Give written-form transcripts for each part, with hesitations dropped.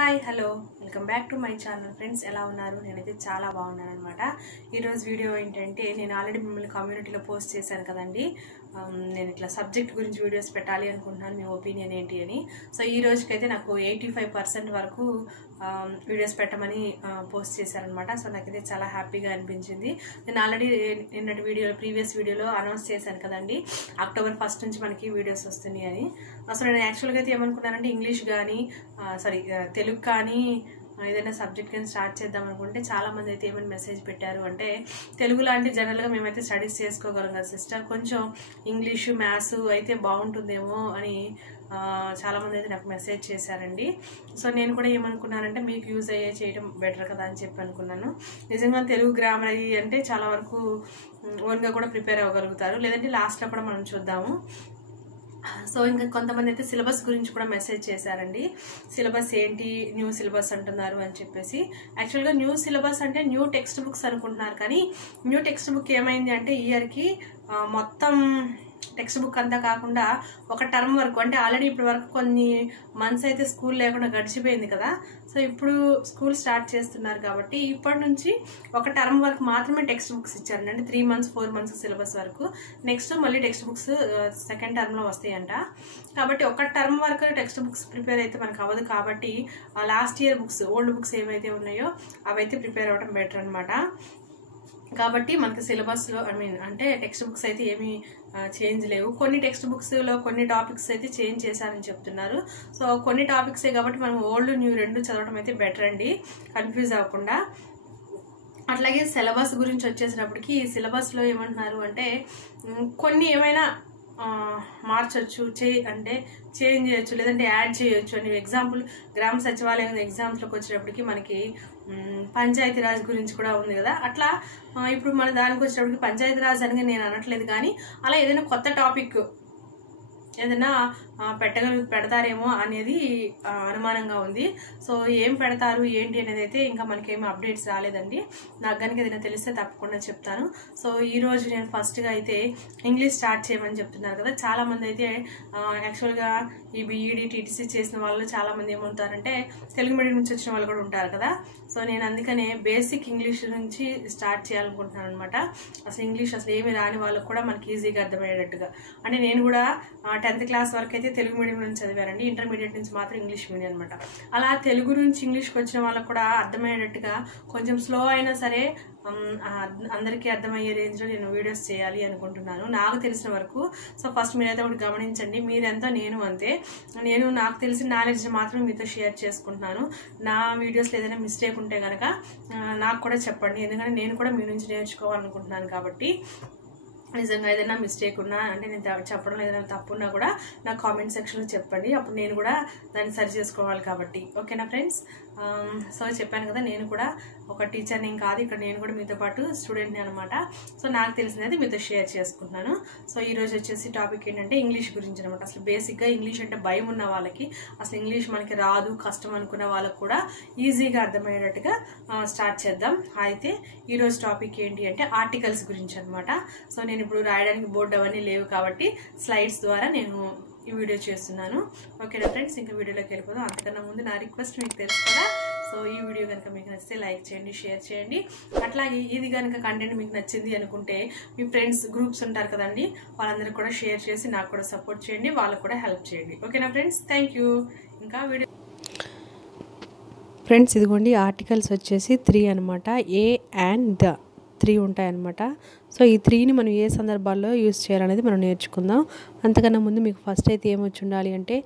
Hi hello welcome back to my channel friends. ఎలా ఉన్నారు? నేనైతే చాలా బాగున్నాను అనమాట. ఈరోజు వీడియో ఏంటంటే, నేను ఆల్రెడీ మిమ్మల్ని కమ్యూనిటీలో పోస్ట్ చేశాను కదండి, నేను ఇట్లా సబ్జెక్ట్ గురించి వీడియోస్ పెట్టాలి అనుకుంటున్నాను, మీ ఒపీనియన్ ఏంటి అని. సో ఈ రోజుకైతే నాకు 85% వరకు వీడియోస్ పెట్టమని పోస్ట్ చేశారనమాట. సో నాకైతే చాలా హ్యాపీగా అనిపించింది. నేను ఆల్రెడీ నిన్నటి ప్రీవియస్ వీడియోలో అనౌన్స్ చేశాను కదండి, అక్టోబర్ 1 నుంచి మనకి వీడియోస్ వస్తున్నాయి అని. అసలు నేను యాక్చువల్గా అయితే ఏమనుకున్నానంటే, ఇంగ్లీష్ కానీ తెలుగు కానీ ఏదైనా సబ్జెక్ట్ కానీ స్టార్ట్ చేద్దాం అనుకుంటే, చాలా మంది అయితే ఏమైనా మెసేజ్ పెట్టారు అంటే, తెలుగు లాంటి జనరల్గా మేమైతే స్టడీస్ చేసుకోగలం కదా సిస్టర్, కొంచెం ఇంగ్లీషు మ్యాథ్స్ అయితే బాగుంటుందేమో అని చాలామంది అయితే నాకు మెసేజ్ చేశారండి. సో నేను కూడా ఏమనుకున్నానంటే, మీకు యూజ్ అయ్యే చేయడం బెటర్ కదా అని చెప్పి అనుకున్నాను. నిజంగా తెలుగు గ్రామర్ అది అంటే చాలా వరకు ఓన్గా కూడా ప్రిపేర్ అవ్వగలుగుతారు, లేదంటే లాస్ట్లో కూడా మనం చూద్దాము. సో ఇంకా కొంతమంది అయితే సిలబస్ గురించి కూడా మెసేజ్ చేశారండి. సిలబస్ ఏంటి, న్యూ సిలబస్ అంటున్నారు అని చెప్పేసి. యాక్చువల్గా న్యూ సిలబస్ అంటే న్యూ టెక్స్ట్ బుక్స్ అనుకుంటున్నారు, కానీ న్యూ టెక్స్ట్ బుక్ ఏమైంది అంటే, ఇయర్కి మొత్తం టెక్స్ట్ బుక్ అంతా కాకుండా ఒక టర్మ్ వరకు, అంటే ఆల్రెడీ ఇప్పటి వరకు కొన్ని మంత్స్ అయితే స్కూల్ లేకుండా గడిచిపోయింది కదా. సో ఇప్పుడు స్కూల్ స్టార్ట్ చేస్తున్నారు కాబట్టి, ఇప్పటి నుంచి ఒక టర్మ్ వరకు మాత్రమే టెక్స్ట్ బుక్స్ ఇచ్చారండి. అంటే 3 months 4 months సిలబస్ వరకు. నెక్స్ట్ మళ్ళీ టెక్స్ట్ బుక్స్ సెకండ్ టర్మ్లో వస్తాయంట. కాబట్టి ఒక టర్మ్ వరకు టెక్స్ట్ బుక్స్ ప్రిపేర్ అయితే మనకు అవ్వదు. కాబట్టి last year books, old books ఏవైతే ఉన్నాయో అవైతే ప్రిపేర్ అవ్వడం బెటర్ అనమాట. కాబట్టి మనకి సిలబస్లో అంటే టెక్స్ట్ బుక్స్ అయితే ఏమీ చేంజ్ లేవు. కొన్ని టెక్స్ట్ బుక్స్లో కొన్ని టాపిక్స్ అయితే చేంజ్ చేశారని చెప్తున్నారు. సో కొన్ని టాపిక్సే కాబట్టి మనం ఓల్డ్ న్యూ రెండు చదవడం అయితే బెటర్ అండి, కన్ఫ్యూజ్ అవ్వకుండా. అట్లాగే సిలబస్ గురించి వచ్చేసినప్పటికీ, ఈ సిలబస్లో ఏమంటున్నారు అంటే, కొన్ని ఏమైనా మార్చొచ్చు, అంటే చేంజ్ చేయొచ్చు, లేదంటే యాడ్ చేయొచ్చు అని. ఎగ్జాంపుల్, గ్రామ సచివాలయం ఎగ్జామ్స్లోకి వచ్చేటప్పటికి మనకి పంచాయతీరాజ్ గురించి కూడా ఉంది కదా. అట్లా ఇప్పుడు మన దానికి వచ్చేటప్పటికి పంచాయతీరాజ్ అని నేను అనట్లేదు, కానీ అలా ఏదైనా కొత్త టాపిక్ ఏదైనా పెడతారేమో అనేది అనుమానంగా ఉంది. సో ఏం పెడతారు ఏంటి అనేది అయితే ఇంకా మనకేమీ అప్డేట్స్ రాలేదండి. నాకు కనుక ఏదైనా తెలిస్తే తప్పకుండా చెప్తాను. సో ఈరోజు నేను ఫస్ట్గా అయితే ఇంగ్లీష్ స్టార్ట్ చేయమని చెప్తున్నారు కదా. చాలామంది అయితే యాక్చువల్గా ఈ బీఈడి టీటీసీ చేసిన వాళ్ళు చాలామంది ఏమంటారంటే, తెలుగు మీడియం నుంచి వచ్చిన వాళ్ళు కూడా ఉంటారు కదా. సో నేను అందుకనే బేసిక్ ఇంగ్లీష్ నుంచి స్టార్ట్ చేయాలనుకుంటున్నాను అనమాట. అసలు ఇంగ్లీష్ అసలు ఏమి రాని వాళ్ళకు కూడా మనకి ఈజీగా అర్థమయ్యేటట్టుగా. అంటే నేను కూడా 10th క్లాస్ వరకు అయితే తెలుగు మీడియం నుంచి చదివానండి, ఇంటర్మీడియట్ నుంచి మాత్రం ఇంగ్లీష్ మీడియం అనమాట. అలా తెలుగు నుంచి ఇంగ్లీష్కి వచ్చిన వాళ్ళకు కూడా అర్థమయ్యేటట్టుగా, కొంచెం స్లో అయినా సరే అందరికీ అర్థమయ్యే రేంజ్లో నేను వీడియోస్ చేయాలి అనుకుంటున్నాను, నాకు తెలిసిన వరకు. సో ఫస్ట్ మీరైతే ఒకటి గమనించండి, మీరెంతో నేను అంతే. నేను నాకు తెలిసిన నాలెడ్జ్ మాత్రం మీతో షేర్ చేసుకుంటున్నాను. నా వీడియోస్లో ఏదైనా మిస్టేక్ ఉంటే కనుక నాకు కూడా చెప్పండి, ఎందుకంటే నేను కూడా మీ నుంచి నేర్చుకోవాలనుకుంటున్నాను. కాబట్టి నిజంగా ఏదైనా మిస్టేక్ ఉన్నా, అంటే నేను చెప్పడం ఏదైనా తప్పు ఉన్నా కూడా నాకు కామెంట్ సెక్షన్లో చెప్పండి, అప్పుడు నేను కూడా దాన్ని సరి చేసుకోవాలి. కాబట్టి ఓకేనా ఫ్రెండ్స్? సో చెప్పాను కదా, నేను కూడా ఒక టీచర్ని ఏం కాదు, ఇక్కడ నేను కూడా మీతో పాటు స్టూడెంట్ని అనమాట. సో నాకు తెలిసినది మీతో షేర్ చేసుకుంటున్నాను. సో ఈరోజు వచ్చేసి టాపిక్ ఏంటంటే, ఇంగ్లీష్ గురించి అనమాట. అసలు బేసిక్గా ఇంగ్లీష్ అంటే భయం ఉన్న వాళ్ళకి, అసలు ఇంగ్లీష్ మనకి రాదు, కష్టం అనుకున్న వాళ్ళకు కూడా ఈజీగా అర్థమయ్యేటట్టుగా స్టార్ట్ చేద్దాం. అయితే ఈరోజు టాపిక్ ఏంటి అంటే, ఆర్టికల్స్ గురించి అనమాట. సో నేను ఇప్పుడు రాయడానికి బోర్డు అవన్నీ లేవు కాబట్టి స్లైడ్స్ ద్వారా నేను ఈ వీడియో చేస్తున్నాను. ఓకేనా ఫ్రెండ్స్? ఇంకా వీడియోలోకి వెళ్ళిపోదాం. అంతకన్నా ముందు నా రిక్వెస్ట్ మీకు తెలుసు కదా. సో ఈ వీడియో కనుక మీకు నచ్చితే లైక్ చేయండి, షేర్ చేయండి. అట్లాగే ఇది కనుక కంటెంట్ మీకు నచ్చింది అనుకుంటే, మీ ఫ్రెండ్స్ గ్రూప్స్ ఉంటారు కదండి, వాళ్ళందరికీ కూడా షేర్ చేసి నాకు కూడా సపోర్ట్ చేయండి, వాళ్ళకు కూడా హెల్ప్ చేయండి. ఓకేనా ఫ్రెండ్స్? Thank you. ఇంకా వీడియో ఫ్రెండ్స్, ఇదిగోండి ఆర్టికల్స్ వచ్చేసి 3 అనమాట. ఏ అండ్ ద 3 ఉంటాయన్నమాట. సో ఈ 3ని మనం ఏ సందర్భాల్లో యూజ్ చేయాలనేది మనం నేర్చుకుందాం. అంతకన్నా ముందు మీకు ఫస్ట్ అయితే ఏమొచ్చి ఉండాలి అంటే,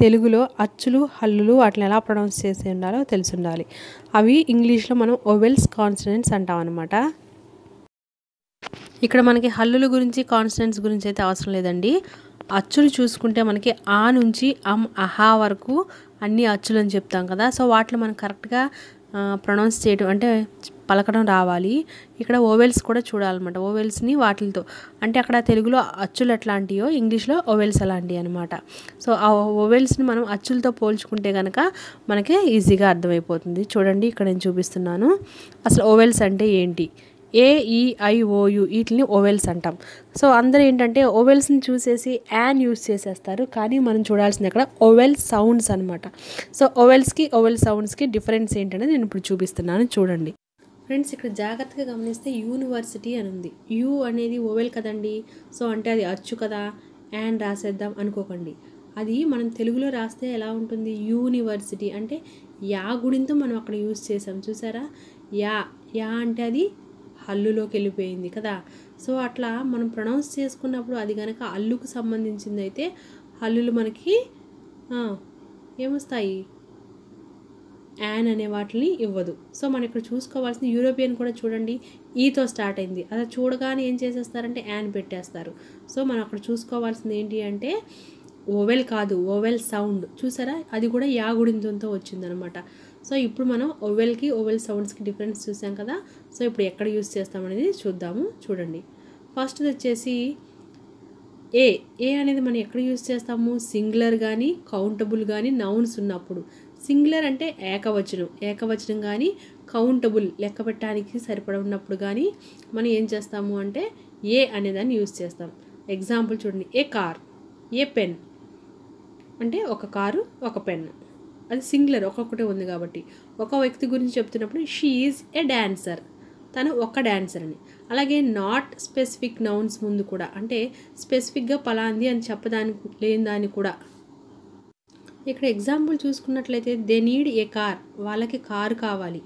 తెలుగులో అచ్చులు, హల్లులు వాటిని ఎలా ప్రొనౌన్స్ చేసి ఉండాలో తెలిసి ఉండాలి. అవి ఇంగ్లీష్లో మనం ఓవెల్స్, కాన్సనెంట్స్ అంటాం అనమాట. ఇక్కడ మనకి హల్లుల గురించి, కాన్సనెంట్స్ గురించి అయితే అవసరం లేదండి. అచ్చులు చూసుకుంటే మనకి ఆ నుంచి అహా వరకు అన్ని అచ్చులు అని చెప్తాం కదా. సో వాటిలో మనం కరెక్ట్గా ప్రొనౌన్స్ చేయడం, అంటే పలకడం రావాలి. ఇక్కడ ఓవెల్స్ కూడా చూడాలన్నమాట. ఓవెల్స్ని వాటితో, అంటే అక్కడ తెలుగులో అచ్చులు ఎట్లాంటియో ఇంగ్లీష్లో ఓవెల్స్ అలాంటివి అనమాట. సో ఆ ఓవెల్స్ని మనం అచ్చులతో పోల్చుకుంటే కనుక మనకి ఈజీగా అర్థమైపోతుంది. చూడండి, ఇక్కడ నేను చూపిస్తున్నాను అసలు ఓవెల్స్ అంటే ఏంటి. AEIOU వీటిని ఓవెల్స్ అంటాం. సో అందరూ ఏంటంటే ఓవెల్స్ని చూసేసి యాన్ యూస్ చేసేస్తారు, కానీ మనం చూడాల్సింది అక్కడ ఓవెల్ సౌండ్స్ అనమాట. సో ఓవెల్స్కి ఓవెల్ సౌండ్స్కి డిఫరెన్స్ ఏంటనేది నేను ఇప్పుడు చూపిస్తున్నాను, చూడండి ఫ్రెండ్స్. ఇక్కడ జాగ్రత్తగా గమనిస్తే యూనివర్సిటీ అని ఉంది. యూ అనేది ఓవెల్ కదండి, సో అంటే అది అచ్చు కదా, యాన్ రాసేద్దాం అనుకోకండి. అది మనం తెలుగులో రాస్తే ఎలా ఉంటుంది, యూనివర్సిటీ అంటే యా గుణింతో మనం అక్కడ యూస్ చేసాం చూసారా. యా యా అంటే అది హల్లులోకి వెళ్ళిపోయింది కదా. సో అట్లా మనం ప్రొనౌన్స్ చేసుకున్నప్పుడు అది కనుక అల్లుకు సంబంధించింది అయితే హల్లులు మనకి ఏమొస్తాయి, యాన్ అనే వాటిని ఇవ్వదు. సో మనం ఇక్కడ చూసుకోవాల్సింది యూరోపియన్ కూడా చూడండి, ఈతో స్టార్ట్ అయింది, అది చూడగానే ఏం చేసేస్తారంటే యాన్ పెట్టేస్తారు. సో మనం అక్కడ చూసుకోవాల్సింది ఏంటి అంటే ఓవెల్ కాదు, ఓవెల్ సౌండ్ చూసారా, అది కూడా యాగుడింతో వచ్చిందనమాట. సో ఇప్పుడు మనం ఓవెల్కి ఓవెల్ సౌండ్స్కి డిఫరెన్స్ చూసాం కదా. సో ఇప్పుడు ఎక్కడ యూస్ చేస్తామనేది చూద్దాము, చూడండి. ఫస్ట్ వచ్చేసి ఏ అనేది మనం ఎక్కడ యూస్ చేస్తాము, సింగులర్ కానీ కౌంటబుల్ కానీ నౌన్స్ ఉన్నప్పుడు. సింగులర్ అంటే ఏకవచనం కానీ కౌంటబుల్ లెక్క పెట్టడానికి సరిపడ ఉన్నప్పుడు కానీ మనం ఏం చేస్తాము అంటే ఏ అనేదాన్ని యూస్ చేస్తాం. ఎగ్జాంపుల్ చూడండి, ఏ కార్, ఏ పెన్ అంటే ఒక కారు ఒక పెన్, అది సింగులర్ ఒక్కొక్కటే ఉంది కాబట్టి. ఒక వ్యక్తి గురించి చెప్తున్నప్పుడు షీ ఈజ్ ఏ డాన్సర్, తను ఒక డాన్సర్ అని. అలాగే నాట్ స్పెసిఫిక్ నౌన్స్ ముందు కూడా, అంటే స్పెసిఫిక్గా పలాంది అని చెప్పడానికి లేని దాన్ని కూడా. ఇక్కడ ఎగ్జాంపుల్ చూసుకున్నట్లయితే దే నీడ్ ఏ కార్, వాళ్ళకి కారు కావాలి.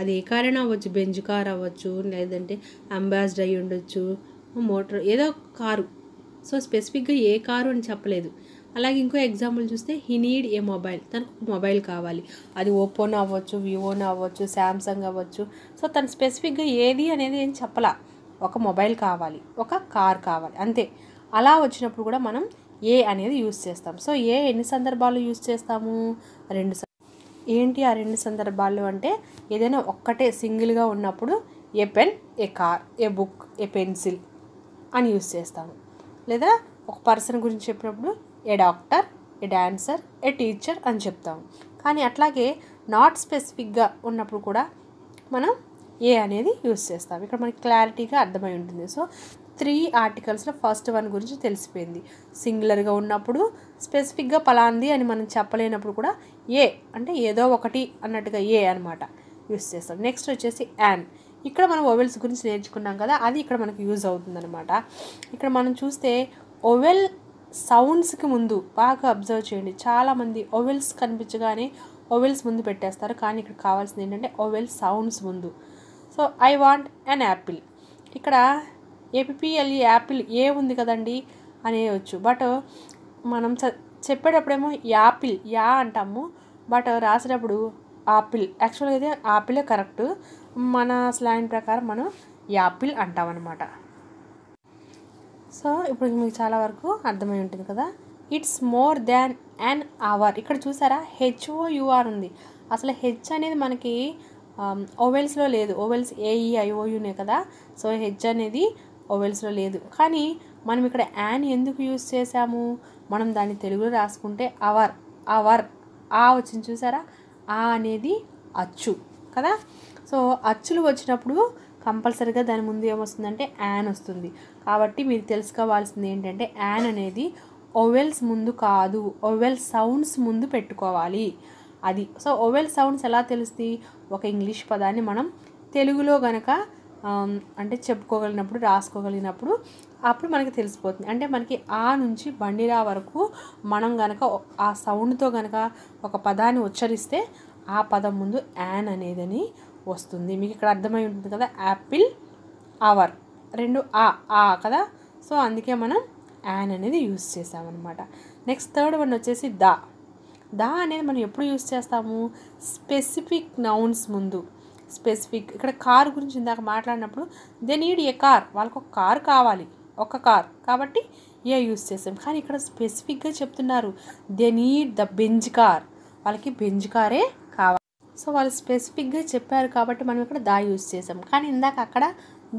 అది ఏ కార్ అయినా అవ్వచ్చు, బెంజ్ కార్ అవ్వచ్చు, లేదంటే అంబాసిడర్ అయ్యి ఉండొచ్చు, మోటార్ ఏదో కారు. సో స్పెసిఫిక్గా ఏ కారు అని చెప్పలేదు. అలాగే ఇంకో ఎగ్జాంపుల్ చూస్తే హీ నీడ్ ఏ మొబైల్, తనకు మొబైల్ కావాలి. అది ఓప్పోనో అవ్వచ్చు, వివోనో అవ్వచ్చు, శాంసంగ్ అవ్వచ్చు. సో తను స్పెసిఫిక్గా ఏది అనేది ఏం చెప్పలా, ఒక మొబైల్ కావాలి, ఒక కార్ కావాలి, అంతే. అలా వచ్చినప్పుడు కూడా మనం ఏ అనేది యూస్ చేస్తాం. సో ఏ ఎన్ని సందర్భాల్లో యూస్ చేస్తాము, ఏంటి ఆ రెండు సందర్భాలు అంటే ఏదైనా ఒక్కటే సింగిల్గా ఉన్నప్పుడు a pen, A car, A book, A pencil అని యూస్ చేస్తాము. లేదా ఒక పర్సన్ గురించి చెప్పినప్పుడు ఏ డాక్టర్, ఏ డాన్సర్, ఏ టీచర్ అని చెప్తాము. కానీ అట్లాగే నాట్ స్పెసిఫిక్గా ఉన్నప్పుడు కూడా మనం ఏ అనేది యూస్ చేస్తాం. ఇక్కడ మనకి క్లారిటీగా అర్థమై ఉంటుంది. సో 3 ఆర్టికల్స్లో ఫస్ట్ వన్ గురించి తెలిసిపోయింది. సింగులర్గా ఉన్నప్పుడు స్పెసిఫిక్గా పలాంది అని మనం చెప్పలేనప్పుడు కూడా ఏ అంటే ఏదో ఒకటి అన్నట్టుగా ఏ అనమాట యూస్ చేస్తాం. నెక్స్ట్ వచ్చేసి యాన్. ఇక్కడ మనం ఓవెల్స్ గురించి నేర్చుకున్నాం కదా, అది ఇక్కడ మనకు యూజ్ అవుతుందన్నమాట. ఇక్కడ మనం చూస్తే ఓవెల్ సౌండ్స్కి ముందు బాగా అబ్జర్వ్ చేయండి, చాలామంది ఓవెల్స్ కనిపించగానే ఓవెల్స్ ముందు పెట్టేస్తారు, కానీ ఇక్కడ కావాల్సింది ఏంటంటే ఓవెల్ సౌండ్స్ ముందు. So I want an apple, ఇక్కడ ఏపీఎల్ఈ యాపిల్ ఏ ఉంది కదండి అనేయచ్చు, బట్ మనం చెప్పేటప్పుడేమో యాపిల్ యా అంటాము, బట్ రాసేటప్పుడు ఆపిల్. యాక్చువల్గా అయితే ఆపిలే కరెక్ట్, మన స్లాంగ్ ప్రకారం మనం యాపిల్ అంటామన్నమాట. సో ఇప్పుడు మీకు చాలా వరకు అర్థమై ఉంటుంది కదా. It's more than an hour, ఇక్కడ చూసారా HOUR ఉంది. అసలు హెచ్ అనేది మనకి ఓవెల్స్లో లేదు, ఓవెల్స్ AEIOUనే కదా. సో హెచ్ అనేది ఓవెల్స్లో లేదు, కానీ మనం ఇక్కడ యాన్ ఎందుకు యూస్ చేసాము, మనం దాన్ని తెలుగులో రాసుకుంటే అవర్ ఆ వచ్చింది చూసారా, ఆ అనేది అచ్చు కదా. సో అచ్చులు వచ్చినప్పుడు కంపల్సరీగా దాని ముందు ఏమొస్తుందంటే యాన్ వస్తుంది. కాబట్టి మీరు తెలుసుకోవాల్సింది ఏంటంటే యాన్ అనేది ఓవెల్స్ ముందు కాదు, ఓవెల్ సౌండ్స్ ముందు పెట్టుకోవాలి అది. సో ఓవెల్ సౌండ్స్ ఎలా తెలుస్తాయి, ఒక ఇంగ్లీష్ పదాన్ని మనం తెలుగులో గనక అంటే చెప్పుకోగలిగినప్పుడు, రాసుకోగలిగినప్పుడు అప్పుడు మనకి తెలిసిపోతుంది. అంటే మనకి ఆ నుంచి బండిరా వరకు మనం గనక ఆ సౌండ్తో గనక ఒక పదాన్ని ఉచ్చరిస్తే ఆ పదం ముందు యాన్ అనేదని వస్తుంది. మీకు ఇక్కడ అర్థమై ఉంటుంది కదా, యాపిల్ అవర్ రెండు ఆ కదా. సో అందుకే మనం యాన్ అనేది యూస్ చేసామన్నమాట. నెక్స్ట్ థర్డ్ వన్ వచ్చేసి దా అనేది మనం ఎప్పుడు యూస్ చేస్తాము, స్పెసిఫిక్ నౌన్స్ ముందు. స్పెసిఫిక్ ఇక్కడ కార్ గురించి ఇందాక మాట్లాడినప్పుడు దే నీడ్ ఏ కార్, వాళ్ళకు ఒక కార్ కావాలి, ఒక కార్ కాబట్టి ఏ యూస్ చేస్తాం. కానీ ఇక్కడ స్పెసిఫిక్గా చెప్తున్నారు they need the Benz car, వాళ్ళకి బెంజ్ కారే కావాలి. సో వాళ్ళు స్పెసిఫిక్గా చెప్పారు కాబట్టి మనం ఇక్కడ దా యూస్ చేసాం. కానీ ఇందాక అక్కడ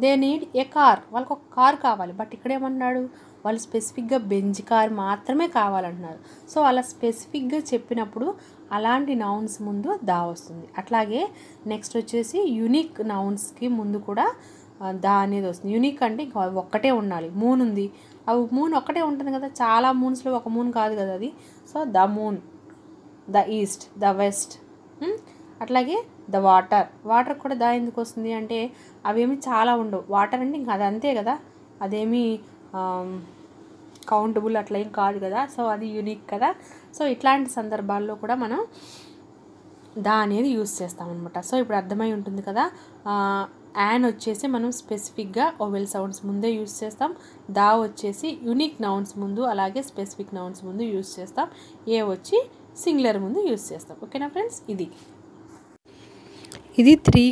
దే నీడ్ ఏ కార్, వాళ్ళకి ఒక కార్ కావాలి, బట్ ఇక్కడ ఏమన్నాడు, వాళ్ళు స్పెసిఫిక్గా బెంజ్ కార్ మాత్రమే కావాలంటున్నారు. సో అలా స్పెసిఫిక్గా చెప్పినప్పుడు అలాంటి నౌన్స్ ముందు దా వస్తుంది. అట్లాగే నెక్స్ట్ వచ్చేసి యూనిక్ నౌన్స్కి ముందు కూడా దా అనేది వస్తుంది. యూనిక్ అంటే ఇంకా ఒక్కటే ఉండాలి. మూన్ ఉంది, అవి మూన్ ఒక్కటే ఉంటుంది కదా, చాలా మూన్స్లో ఒక మూన్ కాదు కదా అది. So the moon, the east, the west. అట్లాగే ద వాటర్, వాటర్ కూడా దా ఎందుకు వస్తుంది అంటే అవేమి చాలా ఉండవు. వాటర్ అంటే ఇంకా అది అంతే కదా, అదేమి కౌంటబుల్ అట్లా ఏం కాదు కదా. సో అది యూనిక్ కదా. సో ఇట్లాంటి సందర్భాల్లో కూడా మనం దా అనేది యూస్ చేస్తామన్నమాట. సో ఇప్పుడు అర్థమై ఉంటుంది కదా. యాన్ వచ్చేసి మనం స్పెసిఫిక్గా ఓవెల్ సౌండ్స్ ముందే యూస్ చేస్తాం. దా వచ్చేసి యూనిక్ నౌన్స్ ముందు, అలాగే స్పెసిఫిక్ నౌన్స్ ముందు యూస్ చేస్తాం. ఏ వచ్చి సింగులర్ ముందు యూస్ చేస్తాం. ఓకేనా ఫ్రెండ్స్, ఇది 3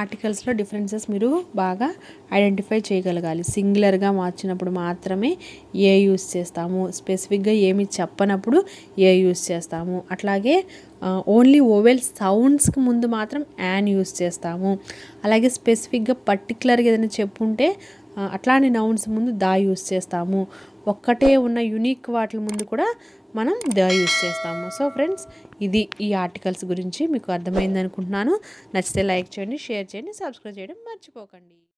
ఆర్టికల్స్లో డిఫరెన్సెస్ మీరు బాగా ఐడెంటిఫై చేయగలగాలి. సింగులర్గా మార్చినప్పుడు మాత్రమే ఏ యూస్ చేస్తాము, స్పెసిఫిక్గా ఏమి చెప్పనప్పుడు ఏ యూస్ చేస్తాము, అట్లాగే ఓన్లీ ఓవెల్ సౌండ్స్కి ముందు మాత్రం యాన్ యూస్ చేస్తాము. అలాగే స్పెసిఫిక్గా పర్టికులర్గా ఏదైనా చెప్పుంటే అట్లాంటి నౌన్స్ ముందు దా యూస్ చేస్తాము. ఒక్కటే ఉన్న యూనిక్ వాటి ముందు కూడా మనం ద యూస్ చేస్తాము. సో ఫ్రెండ్స్, ఇది ఈ ఆర్టికల్స్ గురించి మీకు అర్థమైంది అనుకుంటున్నాను. నచ్చితే లైక్ చేయండి, షేర్ చేయండి, సబ్స్క్రైబ్ చేయడం మర్చిపోకండి.